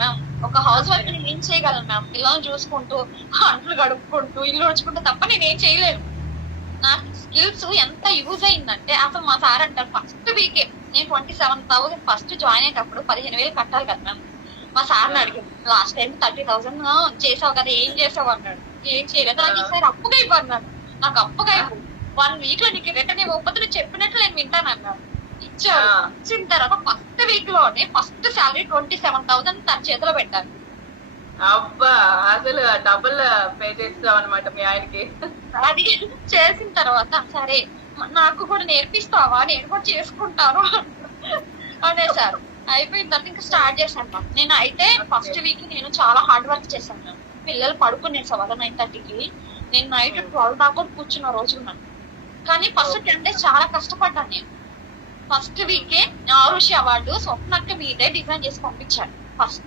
Ma'am. ఒక house okay. Wife నేను ఏం చేయగలను మ్యామ్? పిల్లల్ని చూసుకుంటూ, అంట్లు కడుక్కుంటూ, ఇల్లు ఊడ్చుకుంటూ తప్ప నేనేం చేయలేను. నాకు స్కిల్స్ ఎంత యూజ్ అయిందంటే అసలు మా సార్ అంటారు ఫస్ట్ వీకే నేను 27,000 ఫస్ట్ జాయిన్ అయ్యేటప్పుడు 15,000 కట్టాలి కదా మ్యామ్. మా సార్ని అడిగాను లాస్ట్ టైం 30,000 చేసావు కదా ఏం చేసావు అన్నాడు. ఏం చేయలేదు. నాకు ఈసారి అప్పుగా ఇవ్వన్నాడు. నాకు అప్పుగా ఇవ్వు 1 వీక్ లో నీకు రిటర్న్ ఇవ్వకపోతే నువ్వు చెప్పినట్లు నేను వింటాను అన్నాడు. ఇచ్చాడు. ఇచ్చిన తర్వాత ఫస్ట్ వీక్ లోనే ఫస్ట్ శాలరీ 27,000 తన చేతిలో పెట్టాను. అబ్బా అసలు డబుల్ పే చేస్తావు అనమాట మీ ఆయనకి. అది చేసిన తర్వాత సరే నాకు కూడా నేర్పిస్తావా నేను కూడా చేసుకుంటాను అనేసారు. అయిపోయిన తర్వాత ఇంకా స్టార్ట్ చేశాను మ్యామ్. నేను అయితే ఫస్ట్ వీక్ నేను చాలా హార్డ్ వర్క్ చేశాను మ్యామ్. పిల్లలు పడుకునేసేవాళ్ళ 9:30కి. నేను నైట్ 12 దాకా కూర్చున్న రోజులు మ్యామ్. కానీ ఫస్ట్ 10 days చాలా కష్టపడ్డాను నేను. ఫస్ట్ వీకే ఆరుషి అవార్డు స్వప్నక్క మీదే డిజైన్ చేసి పంపించాను ఫస్ట్